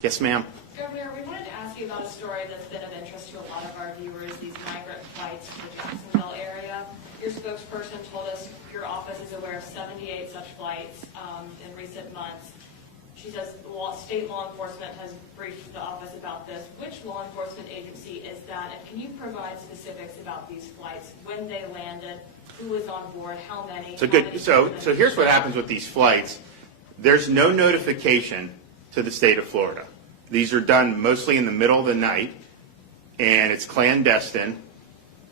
Yes, ma'am. Governor, we wanted to ask you about a story that's been of interest to a lot of our viewers, these migrant flights to the Jacksonville area. Your spokesperson told us your office is aware of 78 such flights in recent months. She says state law enforcement has briefed the office about this. Which law enforcement agency is that? And can you provide specifics about these flights, when they landed, who was on board, how many? So here's what happens with these flights. There's no notification to the state of Florida. These are done mostly in the middle of the night, and it's clandestine,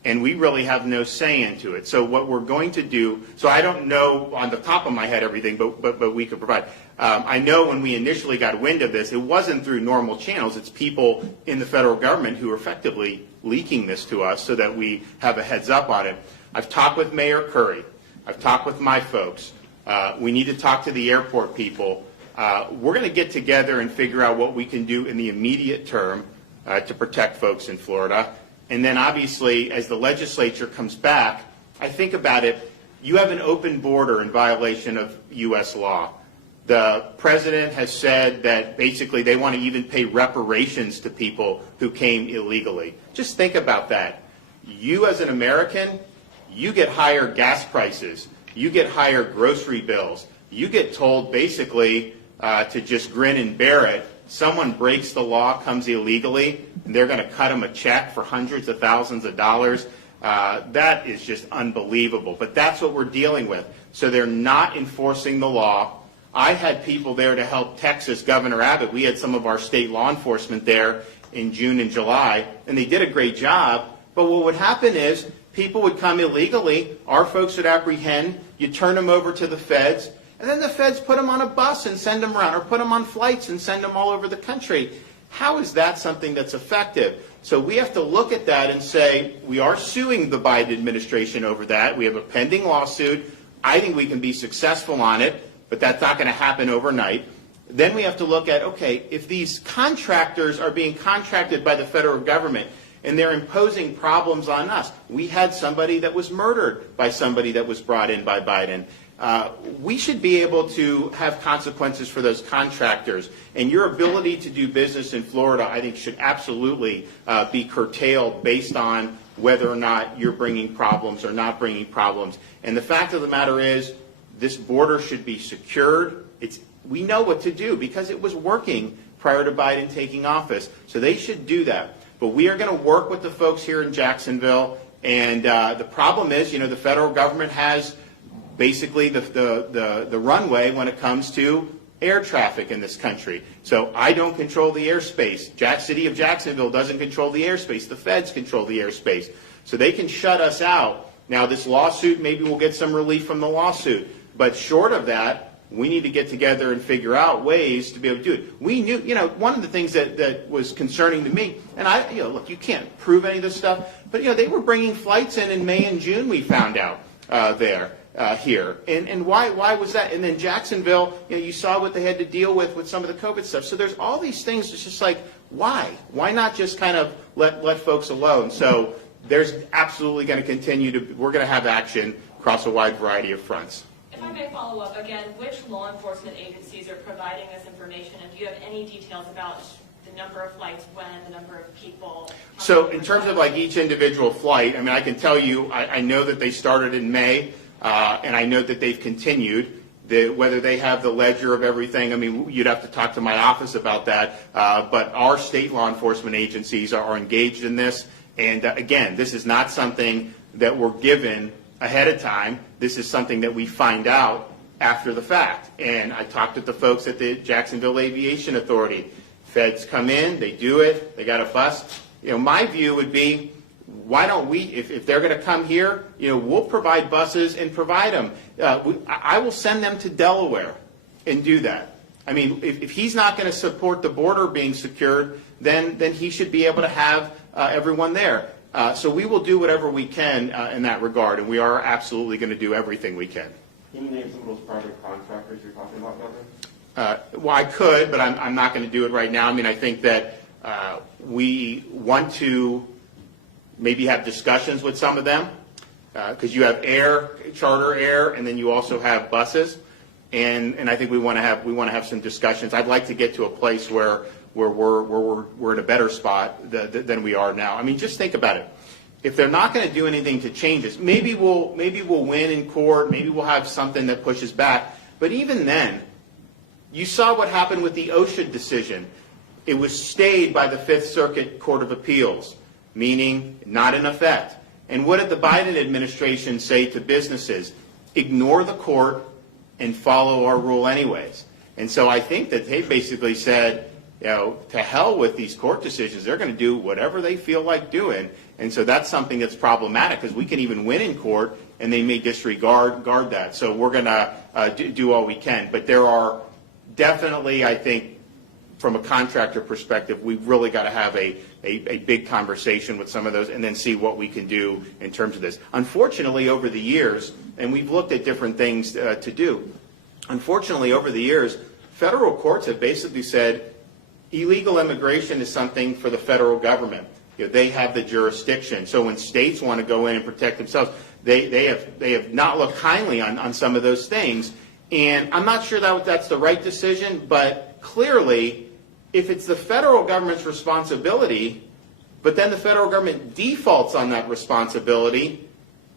and we really have no say into it. So what we're going to do, so I don't know on the top of my head everything, but we could provide. I know when we initially got wind of this, it wasn't through normal channels. It's people in the federal government who are effectively leaking this to us so that we have a heads up on it. I've talked with Mayor Curry. I've talked with my folks. We need to talk to the airport people. We're going to get together and figure out what we can do in the immediate term to protect folks in Florida. And then obviously, as the legislature comes back, I think about it, you have an open border in violation of U.S. law. The president has said that basically they want to even pay reparations to people who came illegally. Just think about that. You as an American, you get higher gas prices. You get higher grocery bills. You get told basically to just grin and bear it. Someone breaks the law, comes illegally, and they're going to cut them a check for hundreds of thousands of dollars. That is just unbelievable. But that's what we're dealing with. So they're not enforcing the law. I had people there to help Texas, Governor Abbott. We had some of our state law enforcement there in June and July, and they did a great job. But what would happen is people would come illegally, our folks would apprehend, you turn them over to the feds, and then the feds put them on a bus and send them around, or put them on flights and send them all over the country. How is that something that's effective? So we have to look at that and say, we are suing the Biden administration over that. We have a pending lawsuit. I think we can be successful on it, but that's not going to happen overnight. Then we have to look at, okay, if these contractors are being contracted by the federal government and they're imposing problems on us. We had somebody that was murdered by somebody that was brought in by Biden. We should be able to have consequences for those contractors. And your ability to do business in Florida, I think, should absolutely be curtailed based on whether or not you're bringing problems or not bringing problems. And the fact of the matter is, this border should be secured. We know what to do because it was working prior to Biden taking office. So they should do that. But we are going to work with the folks here in Jacksonville. And the problem is, the federal government has basically the runway when it comes to air traffic in this country. So I don't control the airspace. City of Jacksonville doesn't control the airspace. The feds control the airspace. So they can shut us out. Now this lawsuit, maybe we'll get some relief from the lawsuit. But short of that, we need to get together and figure out ways to be able to do it. We knew, one of the things that was concerning to me, and look, you can't prove any of this stuff, but they were bringing flights in May and June, we found out here. And why was that? And then Jacksonville, you saw what they had to deal with some of the COVID stuff. So there's all these things. It's just like, why? Why not just kind of let folks alone? So there's absolutely going to we're going to have action across a wide variety of fronts. If I may follow up again, which law enforcement agencies are providing this information, and do you have any details about the number of flights, when, the number of people? So in terms of like each individual flight, I mean, I can tell you, I know that they started in May, and I know that they've continued. Whether they have the ledger of everything, I mean, you'd have to talk to my office about that. But our state law enforcement agencies are engaged in this. And again, this is not something that we're given ahead of time. This is something that we find out after the fact. And I talked with the folks at the Jacksonville Aviation Authority. Feds come in, they do it, they got a bus. My view would be, why don't we, if they're going to come here, we'll provide buses and provide them. I will send them to Delaware and do that. I mean, if he's not going to support the border being secured, then he should be able to have everyone there. So we will do whatever we can in that regard, and we are absolutely going to do everything we can. Can you name some of those private contractors you're talking about, Governor? Well, I could, but I'm not going to do it right now. I mean, I think that we want to maybe have discussions with some of them because you have charter air, and then you also have buses, and I think we want to have some discussions. I'd like to get to a place where where we're in a better spot than we are now. I mean, just think about it. If they're not going to do anything to change this, maybe we'll win in court, maybe we'll have something that pushes back. But even then, you saw what happened with the OSHA decision. It was stayed by the Fifth Circuit Court of Appeals, meaning not in effect. And what did the Biden administration say to businesses? Ignore the court and follow our rule anyways. And so I think that they basically said, to hell with these court decisions. They're going to do whatever they feel like doing. And so that's something that's problematic because we can even win in court and they may disregard that. So we're going to do all we can. But there are definitely, I think, from a contractor perspective, we've really got to have a big conversation with some of those and then see what we can do in terms of this. Unfortunately, over the years, and we've looked at different things to do, unfortunately, over the years, federal courts have basically said illegal immigration is something for the federal government. They have the jurisdiction. So when states want to go in and protect themselves, they have not looked kindly on some of those things. And I'm not sure that's the right decision, but clearly, if it's the federal government's responsibility, but then the federal government defaults on that responsibility,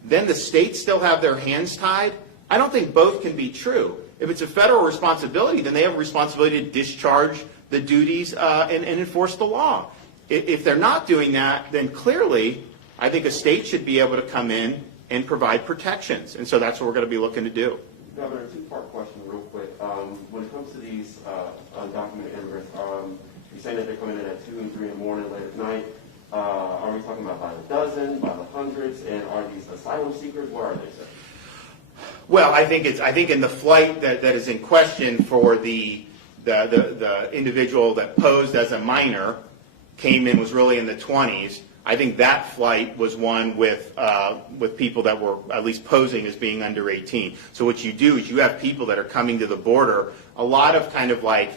then the states still have their hands tied. I don't think both can be true. If it's a federal responsibility, then they have a responsibility to discharge the duties and enforce the law. If they're not doing that, then clearly, I think a state should be able to come in and provide protections. And so that's what we're going to be looking to do. Governor, two-part question real quick. When it comes to these undocumented immigrants, you're saying that they're coming in at 2 and 3 in the morning, late at night. Are we talking about by the dozen, by the hundreds, and are these asylum seekers? Where are they, sir? Well, I think in the flight that is in question for the individual that posed as a minor, came in, was really in the 20s. I think that flight was one with people that were at least posing as being under 18. So what you do is you have people that are coming to the border, a lot of kind of like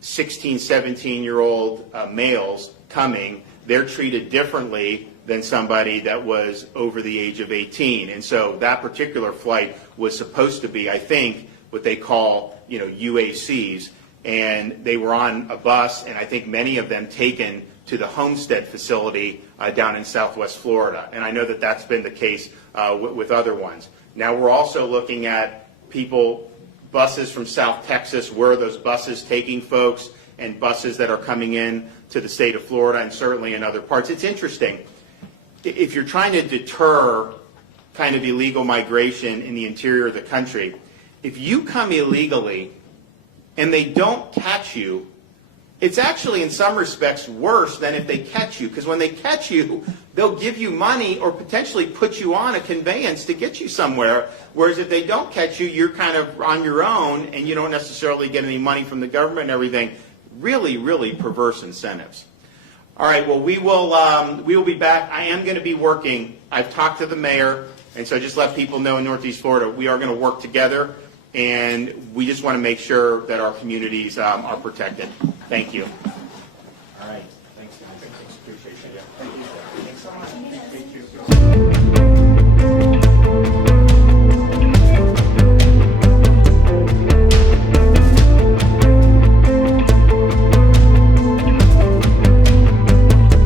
16, 17-year-old males coming. They're treated differently than somebody that was over the age of 18. And so that particular flight was supposed to be, I think, what they call, UACs. And they were on a bus, and I think many of them taken to the Homestead facility down in Southwest Florida. And I know that that's been the case with other ones. Now we're also looking at buses from South Texas, where are those buses taking folks, and buses that are coming in to the state of Florida and certainly in other parts. It's interesting. If you're trying to deter kind of illegal migration in the interior of the country, if you come illegally and they don't catch you, it's actually in some respects worse than if they catch you, because when they catch you, they'll give you money or potentially put you on a conveyance to get you somewhere, whereas if they don't catch you, you're kind of on your own and you don't necessarily get any money from the government and everything. Really, really perverse incentives. All right, well, we will be back. I am going to be working. I've talked to the mayor, and so just let people know in Northeast Florida, we are going to work together, and we just want to make sure that our communities are protected. Thank you.